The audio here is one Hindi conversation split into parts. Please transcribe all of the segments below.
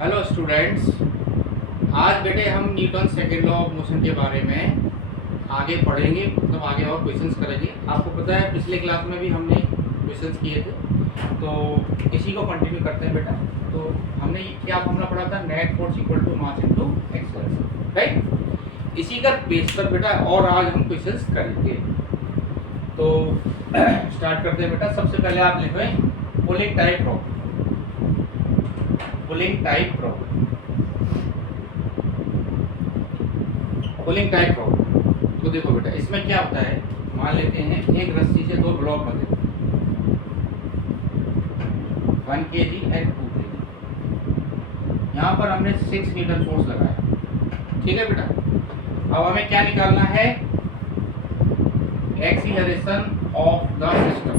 हेलो स्टूडेंट्स, आज बेटे हम Newton second law of motion के बारे में आगे पढ़ेंगे, मतलब आगे और क्वेश्चंस करेंगे। आपको पता है पिछले क्लास में भी हमने क्वेश्चंस किए थे, तो इसी को कंटिन्यू करते हैं बेटा। तो हमने क्या फॉर्मूला पढ़ा था, net force equal to mass into acceleration, right. इसी का बेस पर बेटा और आज हम क्वेश्चंस करेंगे। तो स्टार्ट करते हैं बेटा। सबसे पहले आप लिखें pulling type problem. Pulling type problem, pulling type problem. तो देखो बेटा, इसमें क्या होता है, मान लेते हैं एक रस्सी से दो ब्लॉक बने 1 kg एंड 2 kg। यहाँ पर हमने 6 न्यूटन फोर्स लगाया, ठीक है बेटा। अब हमें क्या निकालना है, acceleration of the system.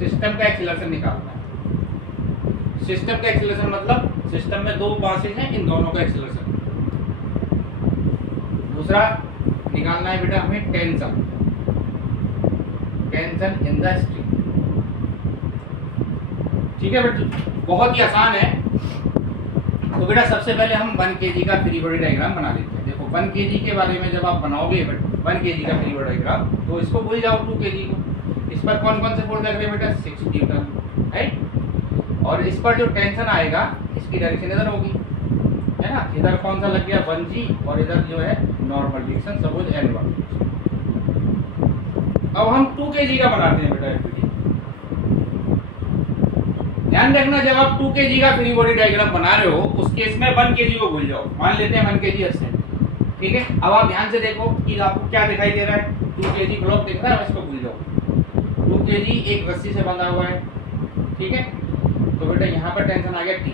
System का एक्सीलरेशन निकालना है। सिस्टम का एक्सीलरेशन मतलब सिस्टम में दो मासेस हैं, इन दोनों का एक्सीलरेशन। दूसरा निकालना है बेटा हमें tension, tension in the string, ठीक है बेटा। बहुत ही आसान है। तो बेटा सबसे पहले हम 1 kg का फ्री बॉडी डायग्राम बना लेते हैं। देखो 1 kg के बारे में जब आप बनाओगे 1 kg का फ्री बॉडी डायग्राम, तो इसको भूल जाओ 2 kg को। इस पर कौन कौन से फोर्स लग रहे हैं बेटा, 6 न्यूटन, राइट। और इस पर जो टेंशन आएगा इसकी डायरेक्शन इधर होगी, है ना। इधर कौन सा लग गया 1g, और इधर जो है नॉर्मल डायरेक्शन, सपोज n1। अब हम 2 kg का बनाते हैं बेटा एफबीडी। ध्यान रखना, जब आप 2 kg का फ्री बॉडी डायग्राम बना रहे हो उस केस में 1 kg को भूल जाओ। मान लेते हैं 1 kg अस्से, ठीक है। अब आप ध्यान से देखो कि आपको क्या दिखाई दे रहा है, 2 kg ब्लॉक दिख रहा है, इसको भूल जाओ। 2 kg एक रस्सी से बंधा हुआ है, ठीक है। तो बेटा यहाँ पर टेंशन आ गया T,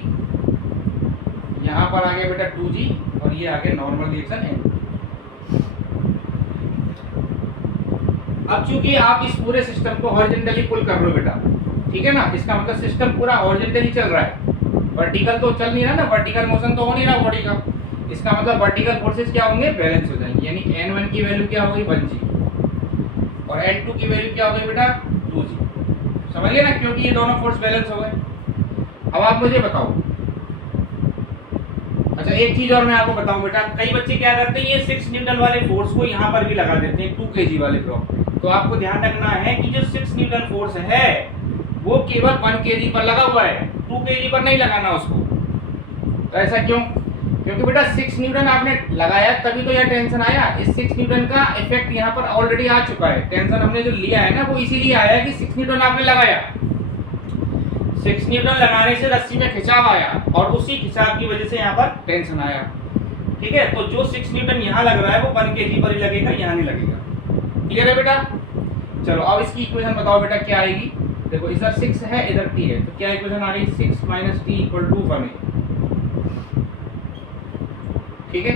यहाँ पर आ गया बेटा 2g, और ये आ गया नॉर्मल रिएक्शन n। अब चूंकि आप इस पूरे सिस्टम को हॉरिजॉन्टली पुल कर रहे हो बेटा, ठीक है ना, इसका मतलब सिस्टम पूरा हॉरिजॉन्टली चल रहा है, वर्टिकल तो चल नहीं रहा ना, वर्टिकल मोशन तो हो नहीं रहा बॉडी का। इसका मतलब वर्टिकल फोर्सेस क्या होंगे, बैलेंस हो जाएंगे। यानी n1 की वैल्यू क्या होगी 1g, और n2 की वैल्यू क्या होगी बेटा 2g। समझ गए ना, क्योंकि ये दोनों फोर्स बैलेंस हो गए। अब आप मुझे बताओ, अच्छा एक चीज और मैं आपको बताऊं बेटा, कई बच्चे क्या करते हैं, ये 6 न्यूटन वाले फोर्स को यहाँ पर भी लगा देते हैं 2 kg वाले ब्लॉक पे। तो आपको ध्यान रखना है कि जो 6 न्यूटन फोर्स है वो केवल 1 kg पर लगा हुआ है, 2 kg पर नहीं लगाना उसको। तो ऐसा क्यों, क्योंकि बेटा 6 न्यूटन आपने लगाया तभी तो यह टेंशन आया। इस 6 न्यूटन का इफेक्ट यहाँ पर ऑलरेडी आ चुका है। टेंशन हमने जो लिया है ना वो इसीलिए आया कि 6 न्यूटन आपने लगाया। 6 न्यूटन लगाने से रस्सी में खिंचाव आया, और उसी खिंचाव की वजह से यहाँ पर टेंशन आया, ठीक है। तो जो 6 न्यूटन यहाँ लग रहा है वो 1 kg पर ही लगेगा, यहाँ नहीं लगेगा। क्लियर है बेटा। चलो अब इसकी इक्वेशन बताओ बेटा क्या आएगी। देखो इधर 6 है, इधर t है, तो क्या इक्वेशन आ रही है, 6 - t = 1a, ठीक है।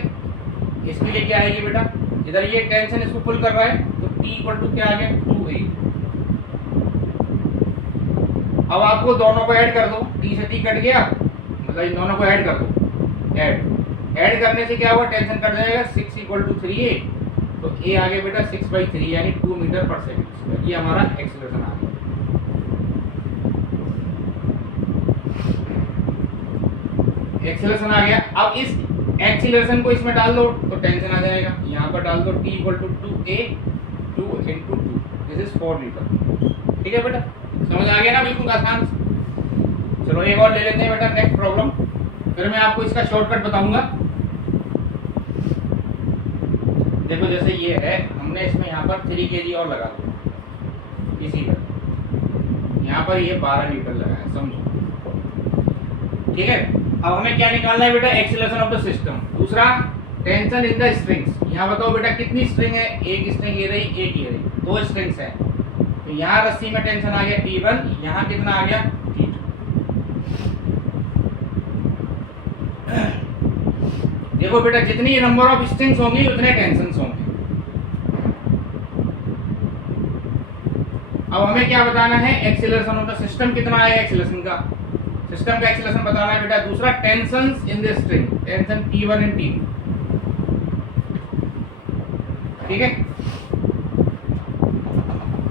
इसके लिए क्या आएगी बेटा, इधर ये टेंशन इसको पुल कर रहा है, तो t = क्या आ गया 2a। अब आपको दोनों को ऐड कर दो, t से t कट गया, मतलब इन दोनों को ऐड कर दो। ऐड करने से क्या हुआ, टेंशन कट जाएगा, 6 = 3a, तो a आ गया बेटा 6/3 यानी 2 मीटर पर सेकंड। ये हमारा एक्सीलरेशन आ गया। एक्सीलरेशन आ गया। अब इस एक्सीलरेशन को इसमें डाल दो तो टेंशन आ जाएगा, यहाँ पर डाल दो t = 2a 2 × 2, this is 4 metre, ठीक है बेटा। समझ आ गया ना, बिल्कुल आसान। चलो एक और ले लेते हैं बेटा, नेक्स्ट प्रॉब्लम, फिर मैं आपको इसका शॉर्टकट बताऊंगा। देखो जैसे ये है, हमने इसमें यहाँ पर 3 kg और लगा दो इसी पर, यहाँ पर ये 12 न्यूटन लगा है, समझो, ठीक है। अब हमें क्या निकालना है बेटा, एक्सीलरेशन ऑफ द सिस्टम। दूसरा टेंशन इन द स्ट्रिंग्स। यहाँ बताओ बेटा कितनी स्ट्रिंग है, एक स्ट्रिंग ये रही, एक ये रही, 2 स्ट्रिंग्स है। तो यहाँ रस्सी में टेंशन आ गया T1, यहाँ कितना आ गया T2। देखो बेटा जितनी नंबर ऑफ स्ट्रिंग्स होंगी उतने टेंशंस होंगे। अब हमें क्या बताना है, एक्सीलरेशन ऑफ द सिस्टम कितना आएगा, एक्सीलरेशन का, सिस्टम का एक्सीलरेशन बताना है बेटा। दूसरा tensions in the string, tension T1 और T2, ठीक है।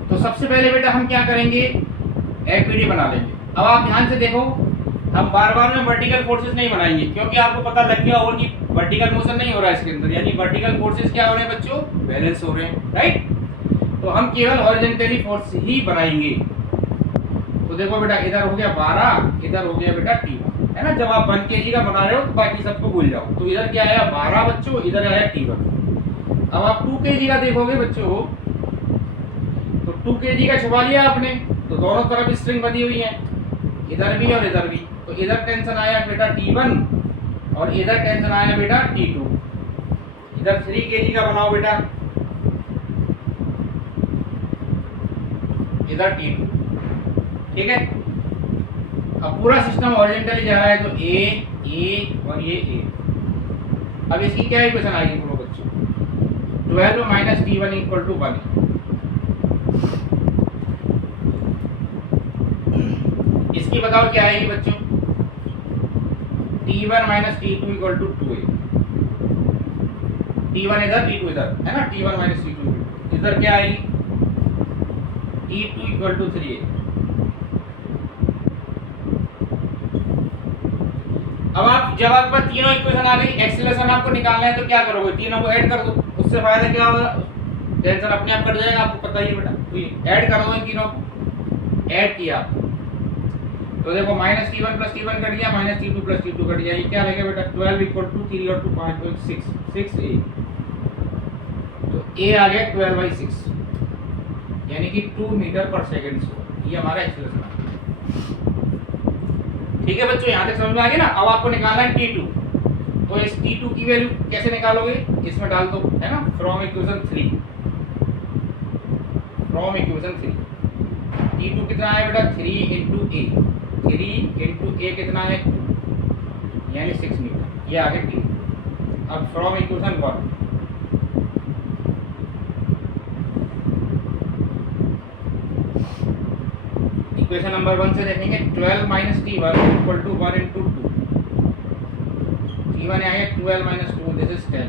तो सबसे पहले बेटा हम क्या करेंगे, एफबीडी बना लेंगे। अब आप ध्यान से देखो, हम बार बार में वर्टिकल फोर्सेस नहीं बनाएंगे, क्योंकि आपको पता लग गया होगा कि वर्टिकल मोशन नहीं हो रहा है इसके अंदर, यानी वर्टिकल फोर्सेस क्या हो रहे हैं बच्चों, बैलेंस हो रहे हैं, राइट। तो हम केवल हॉरिजॉन्टली फोर्स ही बनाएंगे। तो देखो बेटा, इधर हो गया 12, इधर हो गया बेटा T1, है ना। जब आप 1 kg का बना रहे हो तो बाकी सबको भूल जाओ। तो इधर क्या आया 12 बच्चों, इधर आया T1। अब आप 2 kg का देखोगे बच्चों, तो 2 kg का छुपा लिया आपने, तो दोनों तरफ स्ट्रिंग बनी हुई है, इधर भी और इधर भी। तो इधर टेंशन आया बेटा T1 और इधर टेंशन आया बेटा T2। इधर 3 kg का बनाओ बेटा, इधर T2, ठीक है। अब पूरा सिस्टम हॉरिजॉन्टली जा रहा है, तो A और ये A। अब इसकी क्या इक्वेशन आएगी बोलो बच्चों, 12 माइनस T1 इक्वल टू 1। इसकी बताओ क्या आएगी बच्चों, T1 minus T2 equal to 2A। T1 इधर T2 इधर, है ना। T1 माइनस T2 इधर क्या आएगी, T2 इक्वल टू 3A। अब आप जब आपके पास तीनों इक्वेशन आ गई, एक्सीलरेशन आपको निकालना है तो क्या करोगे, तीनों को ऐड कर दो। उससे फायदा क्या होगा, टेंशन अपने आप कट जाएगा, आपको पता ही है बेटा। तो ऐड करो इन तीनों को, ऐड किया तो देखो minus T1 plus T1 cut गया, minus T2 plus T2 cut गया। ये क्या रहेगा बेटा, 12 इक्वल टू 3 और 2 5.6, 6A। तो A आ गया 12/6, यानी कि 2 मीटर पर सेकेंड स्क्वायर। ये हमारा एक्सीलरेशन है, ठीक है बच्चों। यहाँ तक समझ में आ गया ना। अब आपको निकालना है T2, तो इस T2 की वैल्यू कैसे निकालोगे, इसमें डाल दो, है ना, from equation 3। From equation 3 T2 कितना है बेटा, 3 इंटू ए, 3 इंटू ए कितना है 2, यानी 6 मीटर। ये आ गया T। अब फ्रॉम इक्वेशन 1, इक्वेशन नंबर 1 से देखेंगे, 12 minus T1 equal to 1 into 2। T1 आ गया 12 माइनस 2, दिस इज 10।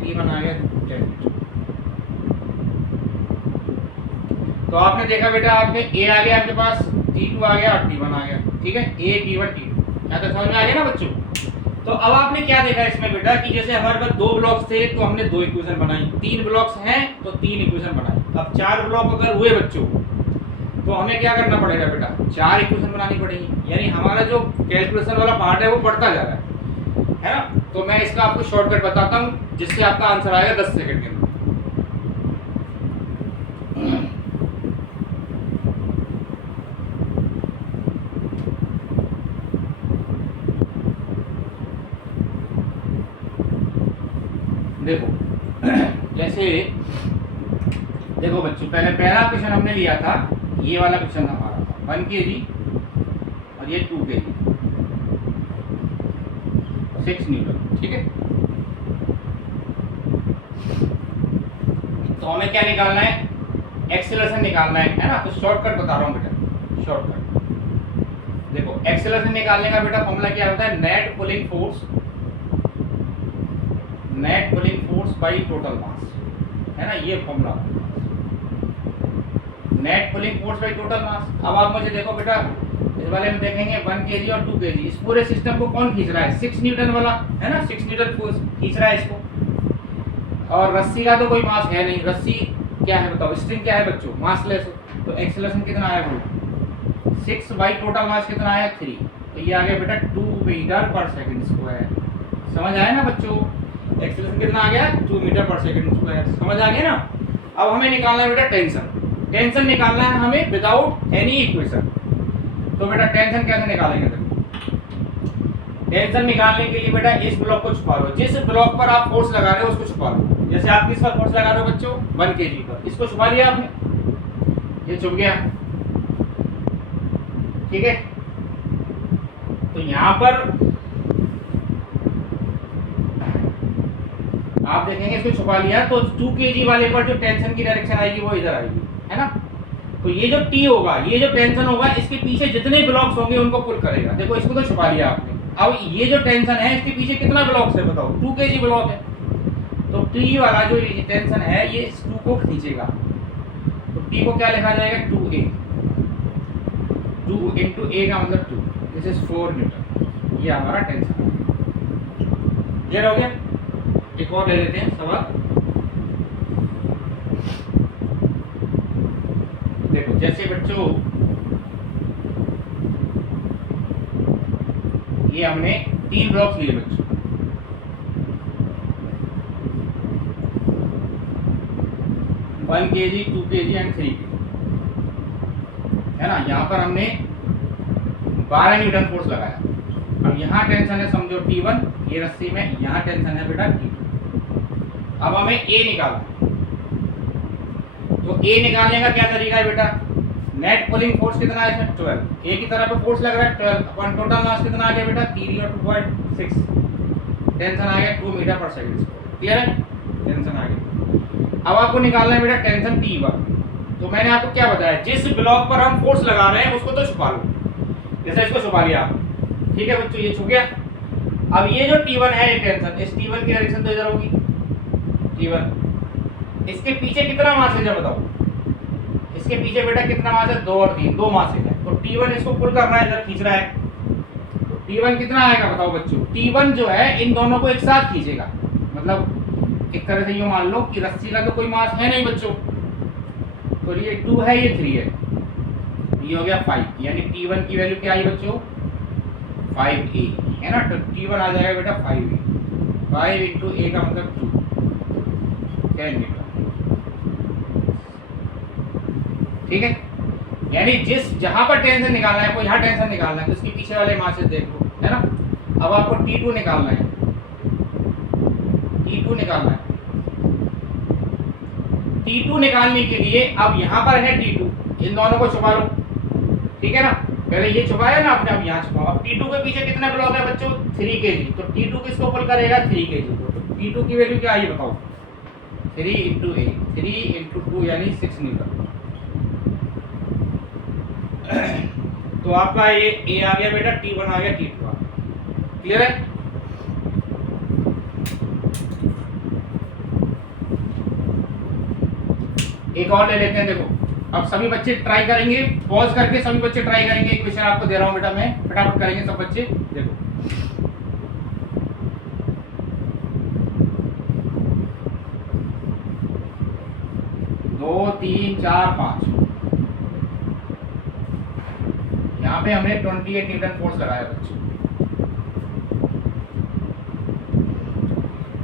T1 आ गया 10। तो आपने देखा बेटा, आपने A आ गया आपके पास, T2 आ गया और T1 आ गया, ठीक है। A T1 T2, यहाँ तक समझ में आ गया ना बच्चों। तो अब आपने क्या देखा इसमें बेटा, कि जैसे हमारे पास 2 ब्लॉक्स थे तो हमने 2 इक्वेशन बनाई, 3 ब्लॉक्स हैं तो 3 इक्वेशन बनाई। अब 4 ब्लॉक अगर हुए बच्चों, तो हमें क्या करना पड़ेगा बेटा, 4 इक्वेशन बनानी पड़ेगी, यानी हमारा जो कैलकुलेशन वाला पार्ट है वो बढ़ता जा रहा है ना। तो मैं इसका आपको शॉर्टकट बताता हूँ, जिससे आपका आंसर आएगा 10 सेकंड के अंदर। देखो जैसे देखो बच्चों, पहले पहला क्वेश्चन हमने लिया था, ये वाला क्वेश्चन हमारा था 1 kg और ये 2 kg, 6 न्यूटन, ठीक है। तो हमें क्या निकालना है, एक्सेलरेशन निकालना है ना। तो शॉर्टकट बता रहा हूँ बेटा, शॉर्टकट देखो। एक्सेलरेशन निकालने का बेटा फॉर्मूला क्या होता है, net pulling force by total mass, है ना। ये formula net pulling force by total mass. अब आप मुझे देखो बेटा, इस वाले में देखेंगे 1 kg और 2 kg, इस पूरे सिस्टम को कौन खींच रहा है, 6 न्यूटन वाला, है ना। 6 न्यूटन फोर्स खींच रहा है इसको। और रस्सी का तो कोई मास है नहीं, रस्सी क्या है बताओ, स्ट्रिंग क्या है बच्चों, मासलेस। तो एक्सेलरेशन कितना आया वो 6 बाई टोटल मास कितना आया 3। तो ये आ गया बेटा 2 मीटर पर सेकंड स्क्वायर। समझ आया ना बच्चों, एक्सेलरेशन कितना आ गया 2 मीटर पर सेकंड स्क्वायर। समझ आ गया ना। अब हमें निकालना है बेटा टेंशन। टेंशन निकालना है हमें विदाउट एनी इक्वेशन। तो बेटा टेंशन कैसे निकालेंगे, टेंशन निकालने के लिए बेटा इस ब्लॉक को छुपा लो, जिस ब्लॉक पर आप फोर्स लगा रहे हो उसको छुपा लो। जैसे आप किस पर फोर्स लगा रहे हो बच्चों, 1 kg पर, इसको छुपा लिया आपने, ये छुप गया, ठीक है। तो यहां पर आप देखेंगे इसको छुपा लिया, तो 2 kg वाले पर जो टेंशन की डायरेक्शन आएगी वो इधर आएगी, है ना। तो ये जो T होगा, ये जो टेंशन होगा, इसके पीछे जितने ब्लॉक्स होंगे उनको पुल करेगा। देखो इसको तो छुपा लिया आपने। अब ये जो टेंशन है इसके पीछे कितना ब्लॉक्स है बताओ, 2 kg ब्लॉक है। तो T वाला जो टेंशन है ये इस 2 को खींचेगा। तो T को क्या लिखा जाएगा 2A, 2 into A का मतलब 2, दिस इज 4 न्यूटन, ये हमारा टेंशन। क्लियर हो गया? एक और ले लेते हैं सवाल। देखो जैसे बच्चों ये हमने 3 ब्लॉक्स लिए बच्चों, one kg, 2 kg and 3 kg, है ना। यहाँ पर हमने 12 न्यूटन फोर्स लगाया। अब यहाँ टेंशन है समझो T1, ये रस्सी में, यहाँ टेंशन है बेटा T2। अब हमें A निकालना है, तो A निकालने का क्या तरीका है बेटा? नेट पुलिंग फोर्स कितना है इसमें? 12। A की तरफ पे फोर्स लग रहा है 12 अपन टोटल मास कितना आ गया बेटा? 3 और 2.6, टेंशन आ गया 2 मीटर पर सेकंड। क्लियर है? टेंशन आ गया। अब आपको निकालना है बेटा टेंशन T1। तो मैंने आपको क्या बताया, जिस ब्लॉक पर हम फोर्स लगा रहे हैं उसको तो छुपा लो, जैसे इसको छुपा लिया आप। ठीक है बच्चों, ये छुप गया। अब ये जो T1 है, ये टेंशन, इस T1 की डायरेक्शन तो इधर होगी T1। इसके पीछे कितना मास है जब बताओ? इसके पीछे बेटा कितना मास है? 2 और 3, 2 मास है। तो T1 इसको पुल करना है, इधर खींच रहा है, तो T1 कितना आएगा बताओ बच्चों? T1 जो है इन दोनों को एक साथ खींचेगा, मतलब एक तरह से यूँ मान लो कि रस्सी का तो कोई मास है नहीं बच्चों, तो ये 2 है, ये 3 है, ये हो गया 5, यानी T1 की वैल्यू क्या आई बच्चों? 5A, है ना। तो T1 आ जाएगा बेटा 5A, 5 इंटू A का मतलब 2, 10 मीटर। ठीक है, यानी जिस जहां पर टेंशन निकालना है, आपको यहाँ टेंशन निकालना है, तो इसके पीछे वाले मास से देख लो, है ना। अब आपको T2 निकालना है, T2 निकालना है। T2 निकालने के लिए अब यहाँ पर है T2, इन दोनों को छुपा लो, ठीक है ना। पहले ये छुपाया ना आपने, अब यहाँ छुपाओ। अब T2 के पीछे कितना ब्लॉक है बच्चों? 3 kg, तो T2 किसको पुल करेगा? 3 kg को। तो T2 की वैल्यू क्या आई बताओ? 3 इंटू A, 3 इंटू 2 यानी 6 न्यूटन। तो आपका ये A आ गया बेटा, T1 आ गया, T2 आ गया। क्लियर है? एक और ले लेते हैं। देखो अब सभी बच्चे ट्राई करेंगे, पॉज करके सभी बच्चे ट्राई करेंगे। एक क्वेश्चन आपको दे रहा हूं बेटा मैं, फटाफट करेंगे सब बच्चे। देखो 2 3 4 5, यहाँ पे हमने 28 न्यूटन फोर्स लगाया बच्चों।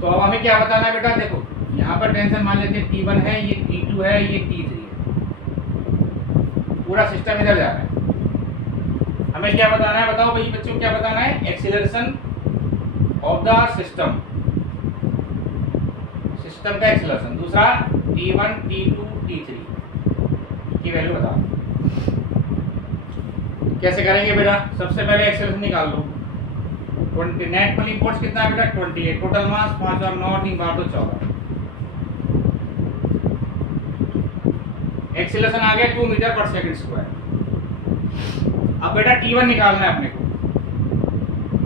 तो अब हमें क्या बताना है बेटा? देखो यहाँ पर टेंशन मान लेते हैं T1 है, ये T2 है, ये T3 है, पूरा सिस्टम इधर जा रहा है। हमें क्या बताना है बताओ भाई बच्चों, क्या बताना है? Acceleration of the system, system का एक्सीलरेशन। दूसरा T1 T2 T3 की वैल्यू बताओ। कैसे करेंगे बेटा? सबसे पहले एक्सीलरेशन निकाल लो। 20 नेट पुलिंग फोर्स कितना है बेटा? 28, टोटल मास 5 और 9 3 बार तो 14, एक्सीलरेशन आ गया 2 मीटर पर सेकंड स्क्वायर। अब बेटा T1 निकालना है अपने को।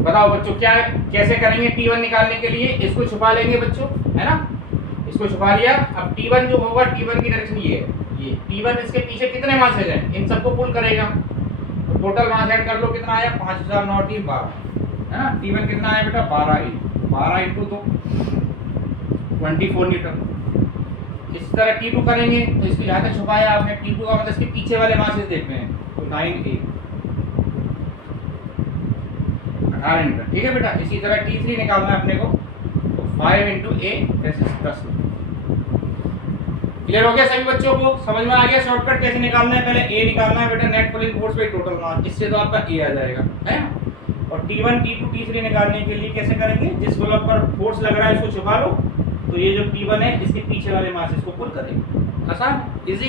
बताओ बच्चों क्या कैसे करेंगे T1 निकालने के लिए? इसको छुपा लेंगे बच्चों, है ना, इसको छुपा लिया। अब T1 जो होगा, T1 की डायरेक्शन ये है, ये T1 इसके पीछे कितने मास है जाए, इन सबको पुल करेगा। तो टोटल मास ऐड कर लो, कितना आया? 5000 9 3 12, है ना। T1 कितना आया बेटा? 12 इंटू 2 24 न्यूटन। इस तरह T2 करेंगे, तो इसको यहाँ तक छुपाया आपने। T2 का मतलब इसके पीछे वाले मासेस देखने हैं, तो 9A 18 न्यूटन। ठीक है बेटा। इसी तरह T3 निकालना है अपने को, तो 5 इंटू A 10। क्लियर हो गया सभी बच्चों को? समझ में आ गया शॉर्टकट कैसे निकालना है? पहले A निकालना है बेटा, net pulling force by total mass, इससे तो आपका A आ जाएगा, है ना। और T1 T2 T3 निकालने के लिए कैसे करेंगे? जिस ब्लॉक पर फोर्स लग रहा है इसको छुपा लो, तो ये जो T1 है इसके पीछे वाले मास इसको पुल करेंगे। आसान, इजी।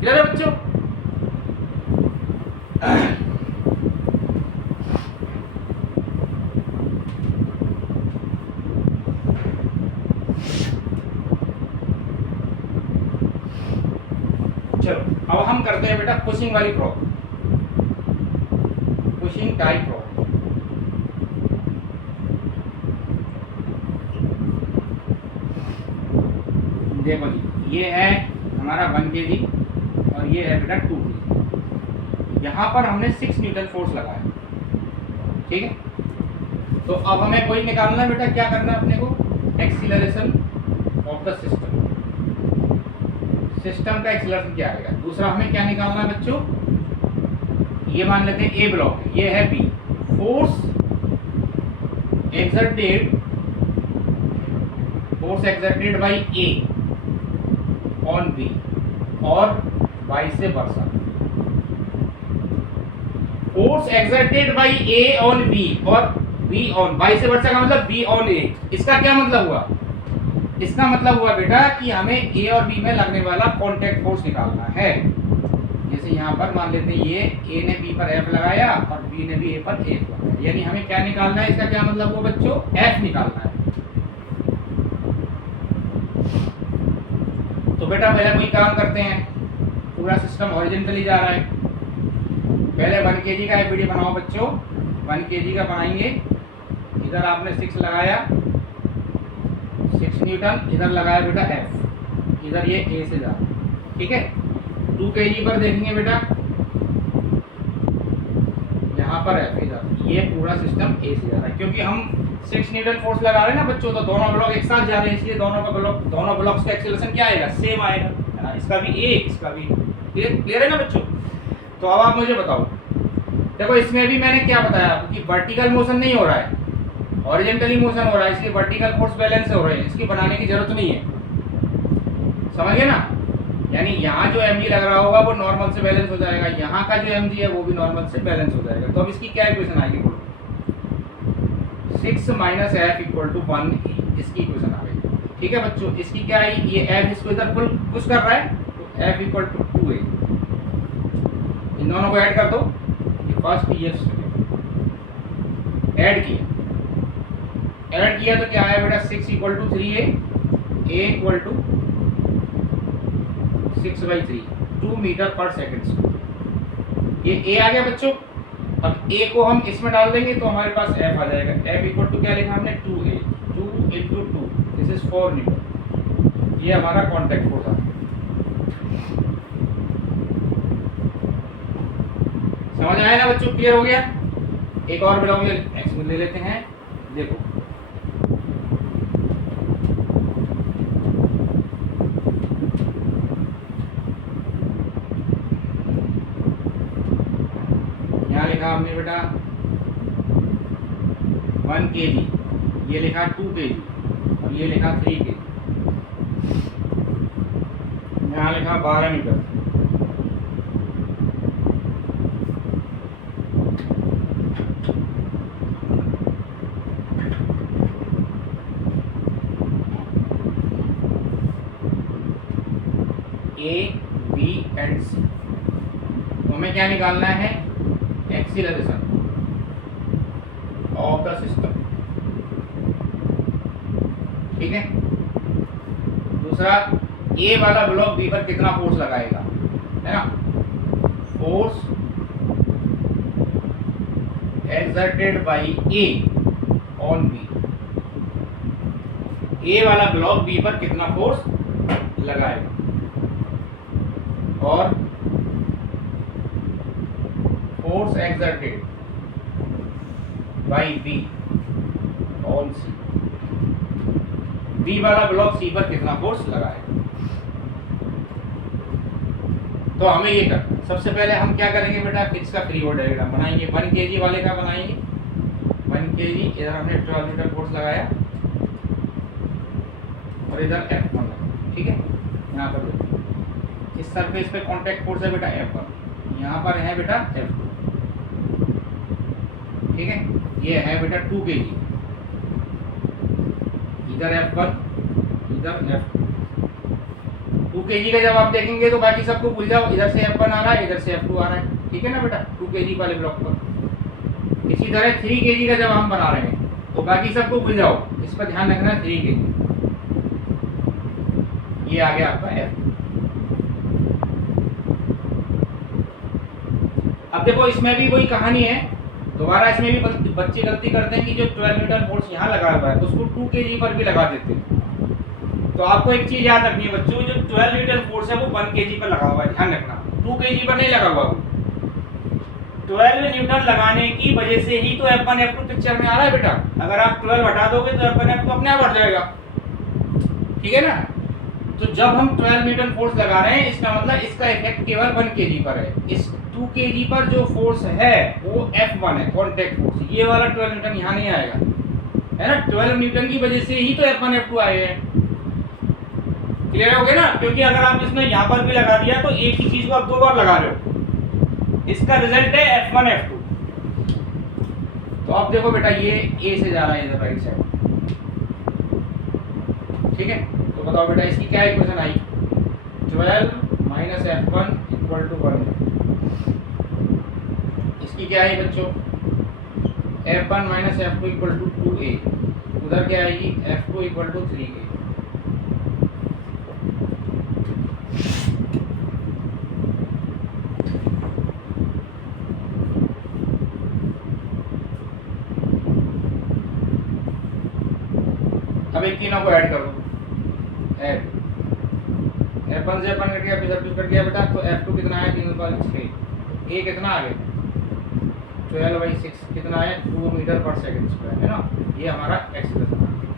क्लियर है बच्चों? चलो अब हम करते हैं बेटा पुशिंग वाली प्रॉब्लम, पुशिंग टाइप प्रॉब्लम। देखो जी, ये है हमारा 1 kg और ये है बेटा 2 kg। यहाँ पर हमने 6 न्यूटन फोर्स लगाया। ठीक है। तो अब हमें वही निकालना है बेटा, क्या करना है अपने को, acceleration of the system, system का एक्सीलरेशन क्या आएगा। दूसरा हमें क्या निकालना है बच्चों, ये मान लेते हैं ए ब्लॉक है, ये है B, force exerted by A on B और वाइस से versa. Force exerted by A on B और बी ऑन वाइस से वर्सा का मतलब बी ऑन ए। इसका क्या मतलब हुआ, इसका मतलब हुआ बेटा कि हमें ए और बी में लगने वाला कांटेक्ट फोर्स निकालना है। जैसे यहाँ पर मान लेते हैं ये ए ने बी पर एफ लगाया और बी ने भी ए पर एफ लगाया, यानी हमें क्या निकालना है, इसका क्या मतलब हुआ बच्चों, एफ निकालना है। तो बेटा पहले वही काम करते हैं, पूरा सिस्टम हॉरिजॉन्टली जा रहा है। पहले 1 kg का एफबीडी बनाओ बच्चों, 1 kg का बनाएंगे। इधर आपने 6 लगाया, 6 न्यूटन, इधर लगाया बेटा एफ, इधर ये ए से जा रहा है, ठीक है। 2 kg पर देखेंगे बेटा, यहाँ पर एफ, इधर ये पूरा सिस्टम ए से जा रहा है, क्योंकि हम 6 न्यूटन फोर्स लगा रहे हैं ना बच्चों, तो दोनों ब्लॉक एक साथ जा रहे हैं, इसलिए दोनों ब्लॉक्स का एक्सीलरेशन क्या आएगा, सेम आएगा, है ना। इसका भी ए, इसका भी, क्लियर है ना बच्चों। तो अब आप मुझे बताओ, देखो इसमें भी मैंने क्या बताया कि वर्टिकल मोशन नहीं हो रहा है, हॉरिजॉन्टली मोशन हो रहा है, इसलिए वर्टिकल फोर्स बैलेंस हो रहे हैं, इसकी बनाने की जरूरत नहीं है, समझ गए ना। यानी यहाँ जो mg लग रहा होगा वो नॉर्मल से बैलेंस हो जाएगा, यहाँ का जो mg है वो भी नॉर्मल से बैलेंस हो जाएगा। तो अब इसकी क्या इक्वेशन आएगी, 6 माइनस एफ इक्वल टू 1, इसकी इक्वेशन आ गई, ठीक है बच्चों। इसकी क्या आई, ये एफ इसको इधर पुश कर रहा है, तो एफ इक्वल टू 2a, इन दोनों को ऐड कर दो, ये फर्स्ट ये ऐड किया तो क्या आया बेटा, 6 equal to 3a, a equal to 6/3, 2 metre per second. ये a आ गया बच्चों। अब a को हम इसमें डाल देंगे तो हमारे पास f आ जाएगा, f इक्वल टू क्या लिखा हमने, 2a, 2 into 2, this is 4 Newton. ये हमारा कॉन्टैक्ट फोर्स है, समझ आया ना बच्चों, क्लियर हो गया। एक और ब्लॉक ले लेते हैं, देखो यहाँ लिखा हमने बेटा 1 kg, ये लिखा 2 kg और ये लिखा 3 kg, यहाँ लिखा 12 मीटर। ए बी एंड सी, तो हमें क्या निकालना है, एक्सीलरेशन ऑफ द सिस्टम, ठीक है। दूसरा, ए वाला ब्लॉक बी पर कितना फोर्स लगाएगा, है ना, force exerted by A on B, A वाला ब्लॉक बी पर कितना फोर्स लगाएगा, और force exerted by B on C, B वाला ब्लॉक सी पर कितना फोर्स लगाएगा। तो हमें ये कर, सबसे पहले हम क्या करेंगे बेटा, इसका फ्री बॉडी डायग्राम बनाएंगे। 1 kg वाले का बनाएंगे, 1 kg, इधर हमने 12 मीटर फोर्स लगाया और इधर F1 लगाया, ठीक है। यहाँ पर देखो, इस सरफेस पे कांटेक्ट फोर्स है बेटा F1, यहाँ पर है बेटा F2, ठीक है। ये है बेटा 2 kg, इधर F1, इधर F2। 2 kg का जब आप देखेंगे तो बाकी सबको भूल जाओ, इधर से F1 आ रहा है, इधर से F2 आ रहा है, ठीक है ना बेटा, 2 kg वाले ब्लॉक पर। इसी तरह 3 kg का जब हम बना रहे हैं तो बाकी सबको भूल जाओ, इस पर ध्यान रखना है, 3 kg, ये आ गया आपका F। अब देखो इसमें भी वही कहानी है, दोबारा इसमें भी बच्चे गलती करते हैं कि जो 12 न्यूटन फोर्स यहाँ लगा हुआ है उसको 2 kg पर भी लगा देते हैं। तो आपको एक चीज याद रखनी है बच्चों, जो 12 न्यूटन फोर्स है वो 1 kg पर लगा हुआ है, ध्यान रखना, 2 kg पर नहीं लगा हुआ वो। 12 न्यूटन लगाने की वजह से ही तो F1 F2 पिक्चर में आ रहा है बेटा। अगर आप 12 हटा दोगे तो F1 F2 अपने आप हट जाएगा, ठीक है ना। तो जब हम 12 न्यूटन फोर्स लगा रहे हैं, इसका मतलब इसका इफेक्ट केवल 1 kg पर है। इस 2 kg पर जो फोर्स है वो F1 है, कॉन्टैक्ट फोर्स। ये वाला 12 न्यूटन यहाँ नहीं आएगा, है ना। 12 न्यूटन की वजह से ही तो F1 F2 आए हैं। क्लियर हो गया ना। क्योंकि अगर आप इसमें यहाँ पर भी लगा दिया तो एक ही चीज को आप 2 बार लगा रहे हो। इसका रिजल्ट है F1 F2। तो आप देखो बेटा, ये ए से जा रहा है इधर राइट साइड, ठीक है। तो बताओ बेटा इसकी क्या इक्वेशन आई? 12 माइनस F1 इक्वल टू 1। इसकी क्या है बच्चों? F1 minus F2 equal to 2a। उधर क्या आएगी? F2 equal to 3a। अब इन तीनों को ऐड कर दो। ऐड F1 से F1 कट गया, फिर सब कुछ कट गया बेटा। तो F2 कितना है? 3 बार 6। ए कितना आ गया? 12/6 कितना है? 2 मीटर पर सेकंड स्क्वायर, है ना। ये हमारा एक्सीलरेशन आ गया।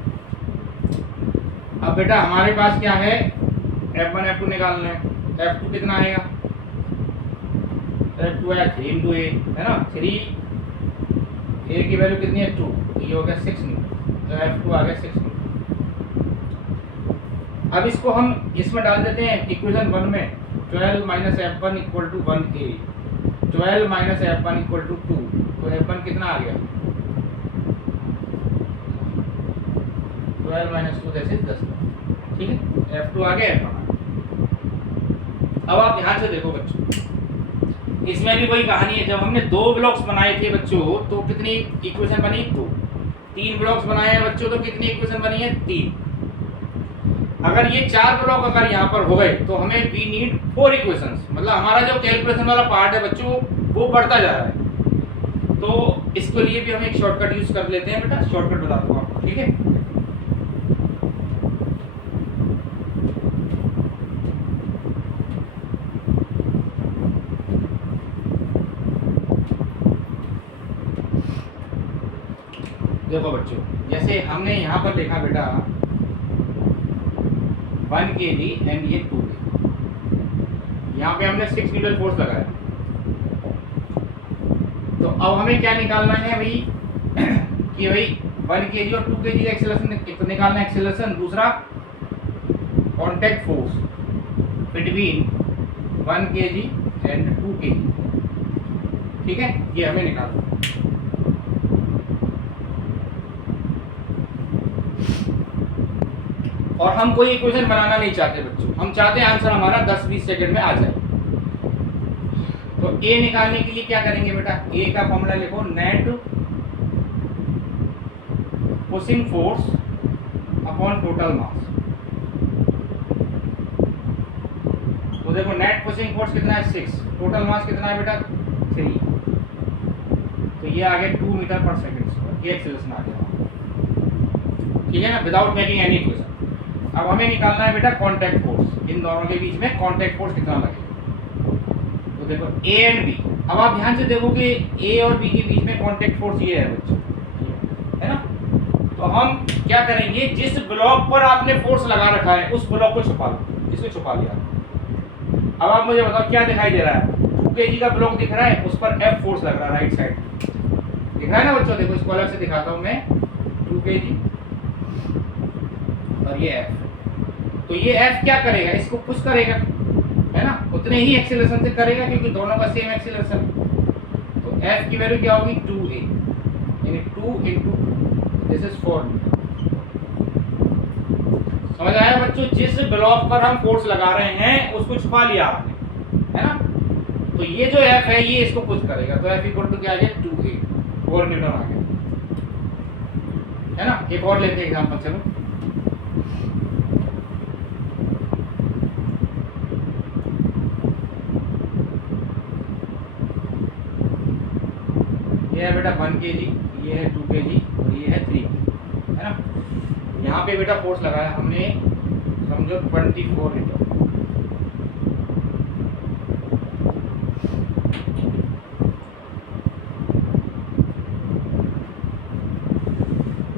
अब बेटा हमारे पास क्या है? F1 F2 निकालना है। F2 कितना आएगा? F2 है 3 × a, है ना। 3 a की वैल्यू कितनी है? 2। ये हो गया 6 न्यूटन। तो F2 आ गया 6 न्यूटन। अब इसको हम इसमें डाल देते हैं इक्वेशन 1 में। 12 minus F1 equal to 1a। 12 minus F1 equal to 2। तो F1 कितना आ गया? 12 माइनस 2 दैट इज 10, ठीक है। F2 आ गया, F1 आ गया। अब आप ध्यान से देखो बच्चों, इसमें भी वही कहानी है। जब हमने 2 ब्लॉक्स बनाए थे बच्चों, तो कितनी इक्वेशन बनी? 2। 3 ब्लॉक्स बनाए हैं बच्चों, तो कितनी इक्वेशन बनी है? 3। अगर ये 4 ब्लॉक अगर यहाँ पर हो गए तो हमें वी नीड 4 इक्वेशंस। मतलब हमारा जो कैलकुलेशन वाला पार्ट है बच्चों, वो बढ़ता जा रहा है। तो इसके लिए भी हम एक शॉर्टकट यूज कर लेते हैं बेटा। शॉर्टकट बताता हूँ आपको, ठीक है। देखो बच्चों, जैसे हमने यहाँ पर देखा बेटा 1 kg एंड ये 2 kg। यहाँ पे हमने 6 न्यूटन फोर्स लगाया। तो अब हमें क्या निकालना है भाई कि भाई 1 kg और 2 kg का एक्सेलरेशन निकालना है। एक्सेलरेशन, दूसरा contact force between 1 kg and 2 kg, ठीक है। ये हमें निकालना है। और हम कोई इक्वेशन बनाना नहीं चाहते बच्चों, हम चाहते हैं आंसर हमारा 10-20 सेकंड में आ जाए। तो ए निकालने के लिए क्या करेंगे बेटा? ए का फॉर्मूला लिखो, net pushing force upon total mass. तो देखो नेट पुशिंग फोर्स कितना है? 6। टोटल मास कितना है बेटा? 3। तो ये आ गया 2 मीटर पर सेकंड स्क्वायर। ये एक्सेलरेशन आ गया, ठीक है ना, विदाउट मेकिंग एनी इक्वेशन। अब हमें निकालना है बेटा कांटेक्ट फोर्स। इन दोनों के बीच में कांटेक्ट फोर्स कितना लगेगा? तो देखो ए एंड बी। अब आप ध्यान से देखोगे ए और बी के बीच में कांटेक्ट फोर्स ये है बच्चों, है ना। तो हम क्या करेंगे? जिस ब्लॉक पर आपने फोर्स लगा रखा है उस ब्लॉक को छुपा लो। इसको छुपा लिया। अब आप मुझे बताओ क्या दिखाई दे रहा है? 2 kg का ब्लॉक दिख रहा है, उस पर F फोर्स लग रहा है राइट साइड, दिख रहा है ना बच्चों। देखो इसको अलग से दिखाता हूँ मैं। 2 kg और ये F। तो ये F क्या करेगा? इसको पुश करेगा, है ना। उतने ही एक्सीलरेशन से करेगा क्योंकि दोनों का सेम एक्सीलरेशन। तो F की वैल्यू क्या होगी? 2a, यानी 2 × 2 दिस इज 4 न्यूटन। समझ आया बच्चों? जिस ब्लॉक पर हम फोर्स लगा रहे हैं उसको छुपा लिया आपने, है ना। तो ये जो F है ये इसको पुश करेगा। तो F इक्वल टू क्या आ गया? 2a, 4 न्यूटन आ गया, है ना। एक और लेते हैं एग्जांपल, चलो। ये है बेटा 1 kg, ये है 2 kg और ये है 3 kg, है ना। यहाँ पे बेटा फोर्स लगाया हमने, समझो 24 न्यूटन।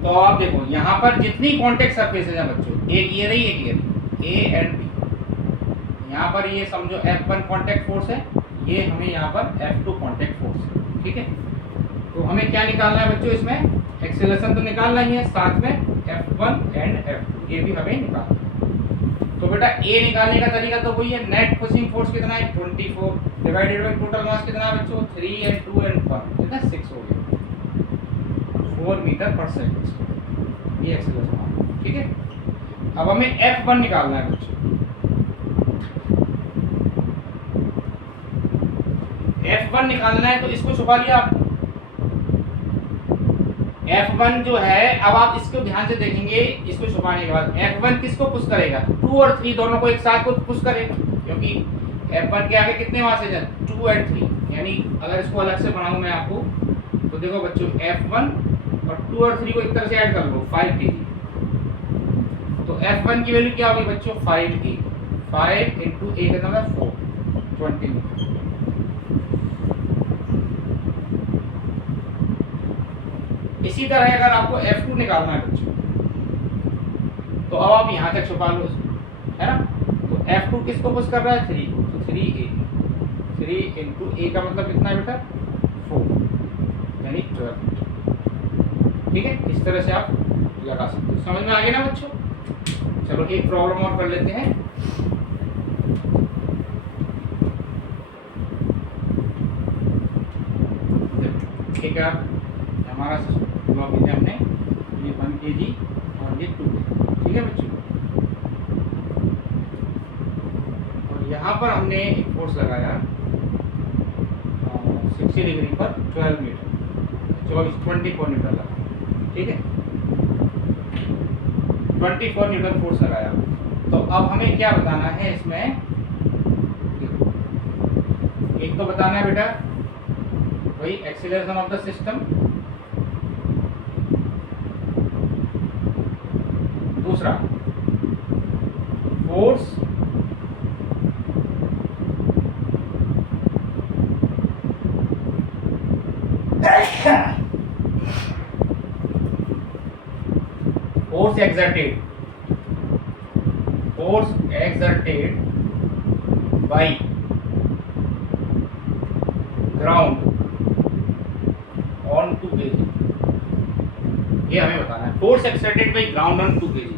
तो आप देखो यहाँ पर जितनी कॉन्टेक्ट सरफेसेज हैं बच्चों, एक ये रही, एक ये रही, ए एंड बी, यहाँ पर ये समझो F1 कॉन्टेक्ट फोर्स है, ये हमें यहाँ पर F2 कॉन्टेक्ट फोर्स है, ठीक है। तो हमें क्या निकालना है बच्चों, इसमें एक्सेलरेशन तो निकालना ही है, साथ में F1 एंड F2 ये भी हमें निकालना है। तो बेटा ए निकालने का तरीका तो वही है, नेट पुशिंग फोर्स कितना है 24 डिवाइडेड बाय टोटल मास कितना है बच्चों 3 एंड 2 एंड 1 कितना 6 हो गया, 4 मीटर पर सेकंड, ये एक्सेलरेशन, ठीक है। अब हमें F1 निकालना है बच्चों। F1 निकालना है तो इसको छुपा लिया आप। F1 जो है, अब आप इसको ध्यान से देखेंगे, इसको छुपाने के बाद F1 किसको पुश करेगा, 2 और 3 दोनों को एक साथ को पुश करेगा, क्योंकि F1 के आगे कितने मासेज हैं 2 एंड 3, यानी अगर इसको अलग से बनाऊं मैं आपको, तो देखो बच्चों F1 और 2 और 3 को एक तरह से ऐड कर लो 5 kg, तो F1 की वैल्यू क्या होगी बच्चों 5 kg, 5 इंटू ए कितना है 4, 20 मीटर। इसी तरह अगर आपको F2 निकालना है बच्चों, तो अब आप यहाँ तक छुपा लो है ना, तो F2 किसको पुश कर रहा है 3 को, तो 3a, 3 इंटू ए का मतलब कितना है बेटा 4, यानी 12, ठीक है। इस तरह से आप लगा सकते हो, समझ में आ गया ना बच्चों। चलो एक प्रॉब्लम और कर लेते हैं। ठीक है, हमारा ब्लॉक है, हमने ये 1 kg और ये 2 kg, ठीक है बच्चों। और यहाँ पर हमने एक फोर्स लगाया 60 डिग्री पर 12 मीटर, 24 मीटर लगा, ठीक है, 24 न्यूटन फोर्स लगाया। तो अब हमें क्या बताना है इसमें, एक तो बताना है बेटा वही एक्सीलरेशन ऑफ द सिस्टम, दूसरा force exerted by ground on 2 kg, ये हमें बताना है। Force exerted by ground on 2 kg,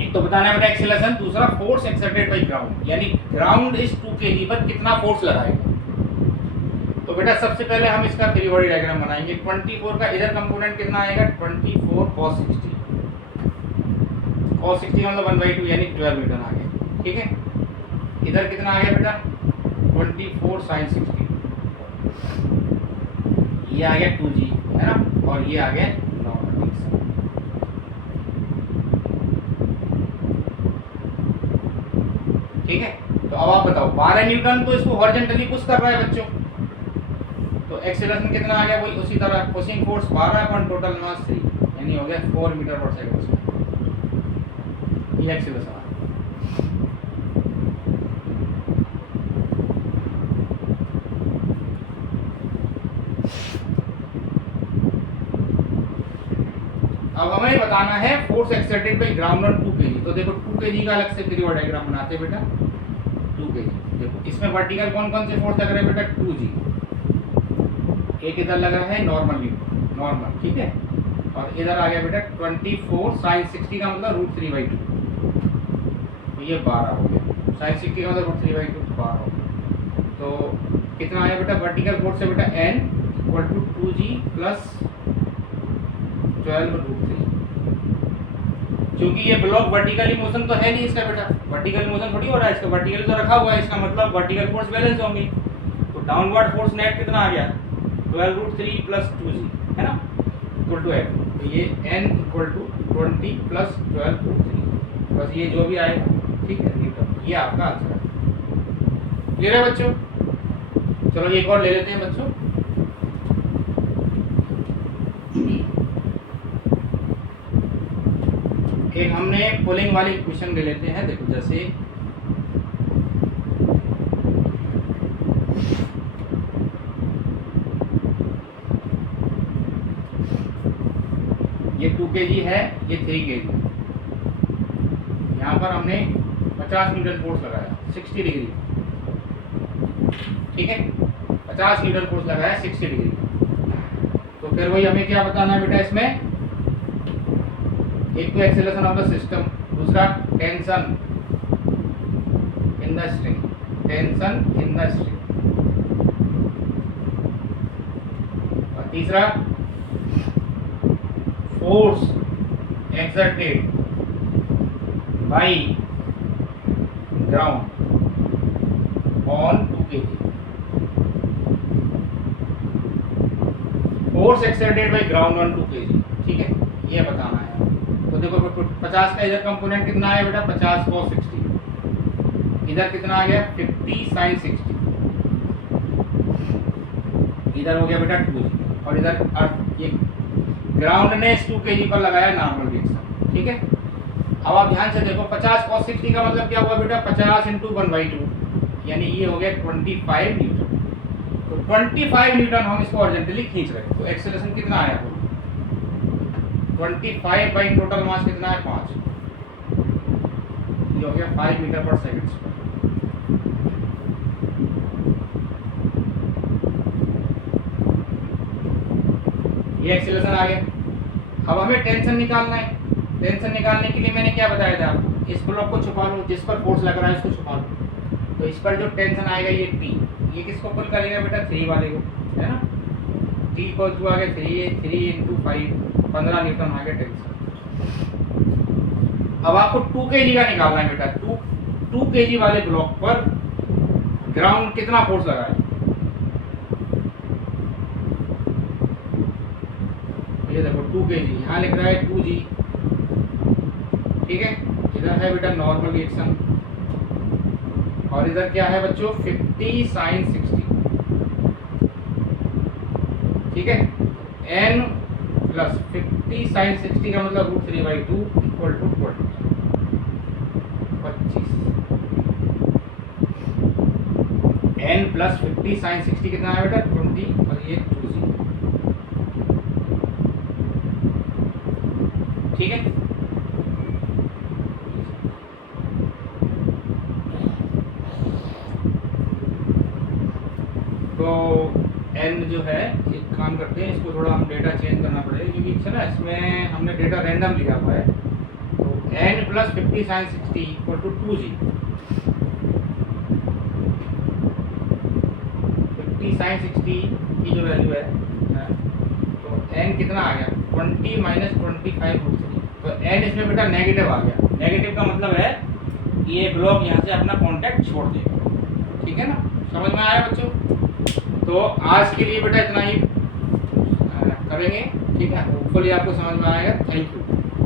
एक तो बताना है बेटा एक्सेलरेशन, दूसरा फोर्स एक्सर्टेड बाई ग्राउंड, यानी ग्राउंड इस 2 kg पर कितना फोर्स लगाएगा। तो बेटा सबसे पहले हम इसका फ्री बॉडी डायग्राम बनाएंगे। 24 का इधर कंपोनेंट कितना आएगा 24 cos 60, cos 60 मतलब 1/2 यानी 12 मीटर आ गया, ठीक है। इधर कितना आ गया बेटा 24 sin 60, ये आ गया 2g है ना, और ये आ गया नॉर्मल, ठीक है। तो अब आप बताओ 12 न्यूटन तो इसको हॉरिजॉन्टली पुश कर रहा है बच्चों, तो एक्सेलरेशन कितना आ गया, वही उसी तरह pushing force 12 upon total mass 3, यानी हो गया 4 मीटर पर सेकंड, ये एक्सेलरेशन। अब हमें बताना है force exerted by ground on 2 kg, तो देखो 2 kg का अलग से फ्री बॉडी डायग्राम बनाते हैं बेटा। 2 kg देखो इसमें वर्टिकल कौन कौन से फोर्स लग रहे हैं बेटा 2g, एक इधर लग रहा है नॉर्मल, ठीक है, और इधर आ गया बेटा 24 sin 60 का मतलब √3/2, तो ये 12 हो गया, sin 60 का मतलब √3/2 12 हो गया। तो कितना आया बेटा वर्टिकल फोर्स है बेटा n equal to 2g plus 12/3, क्योंकि ये ब्लॉक वर्टिकली मोशन तो है नहीं इसका बेटा, वर्टिकल मोशन थोड़ी हो रहा है इसका, वर्टिकली तो रखा हुआ है, इसका मतलब वर्टिकल फोर्स बैलेंस होंगे। तो डाउनवर्ड फोर्स नेट कितना आ गया 12√3 प्लस 2g है ना, इक्वल टू f, तो ये n इक्वल टू 20 प्लस 12√3, बस ये जो भी आएगा, ठीक है, न्यूटन, ये आपका आंसर है। क्लियर है बच्चों। चलो एक और ले लेते हैं बच्चों। एक हमने पुलिंग वाली इक्वेशन ले लेते हैं, देखो जैसे ये 2 kg है, ये 3 kg। यहाँ पर हमने 50 न्यूटन फोर्स लगाया 60 डिग्री, ठीक है, 50 न्यूटन फोर्स लगाया 60 डिग्री। तो फिर वही हमें क्या बताना है बेटा इसमें, एक तो एक्सेलरेशन ऑफ द सिस्टम, दूसरा tension in the string, tension in the string, और तीसरा force exerted by ground on 2 kg, force exerted by ground on 2 kg, ठीक है, ये बताना है। तो देखो 50 का इधर कंपोनेंट कितना आया बेटा, 50 cos 60, इधर कितना आ गया 50 sin 60, इधर हो गया बेटा 2g, और इधर ये ग्राउंड ने 2 kg पर लगाया नॉर्मल रिएक्शन, ठीक है। अब आप ध्यान से देखो 50 cos 60 का मतलब क्या हुआ बेटा, 50 × 1/2, यानी ये हो गया 25 न्यूटन। तो 25 न्यूटन हम इसको हॉरिजॉन्टली खींच रहे हैं, तो एक्सेलरेशन कितना आया, 25 बाई टोटल मास कितना है 5, ये हो गया 5 मीटर पर सेकंड स्क्वायर। ये एक्सेलरेशन आ गया। अब हमें टेंशन निकालना है, टेंशन निकालने के लिए मैंने क्या बताया था, इस ब्लॉक को छुपा लो, जिस पर फोर्स लग रहा है इसको छुपा लो। तो इस पर जो टेंशन आएगा ये T, ये किसको पुल करेगा बेटा, 3 वाले को, है ना। T को आ गया 3 × 5, 15 न्यूटन आ गया टेंशन। अब आपको 2 kg का निकालना है बेटा, 2 kg वाले ब्लॉक पर ग्राउंड कितना फोर्स लगा है, ये देखो 2 kg, यहाँ लिख रहा है 2g, ठीक है। इधर है बेटा नॉर्मल रिएक्शन, और इधर क्या है बच्चों 50 sin 60, ठीक है। n प्लस 50 sin 60 का मतलब √3/2 equal to 25। n plus 50 sin 60 कितना है बेटा 20, और ये 2g, ठीक है। तो n जो है, एक काम करते हैं, इसको थोड़ा हम डेटा चेंज करना पड़ेगा, क्योंकि इससे ना इसमें हमने डेटा रैंडम लिखा हुआ है। तो n plus 50 sin 60 equal to 2g, 50 sin 60 की जो वैल्यू है, तो n कितना आ गया 20 - 25/3। तो n इसमें बेटा नेगेटिव आ गया, नेगेटिव का मतलब है ये ब्लॉक यहाँ से अपना कांटेक्ट छोड़ देगा, ठीक है ना। समझ में आया बच्चों। तो आज के लिए बेटा इतना ही करेंगे, ठीक है। होपफुली आपको समझ में आएगा। Thank you.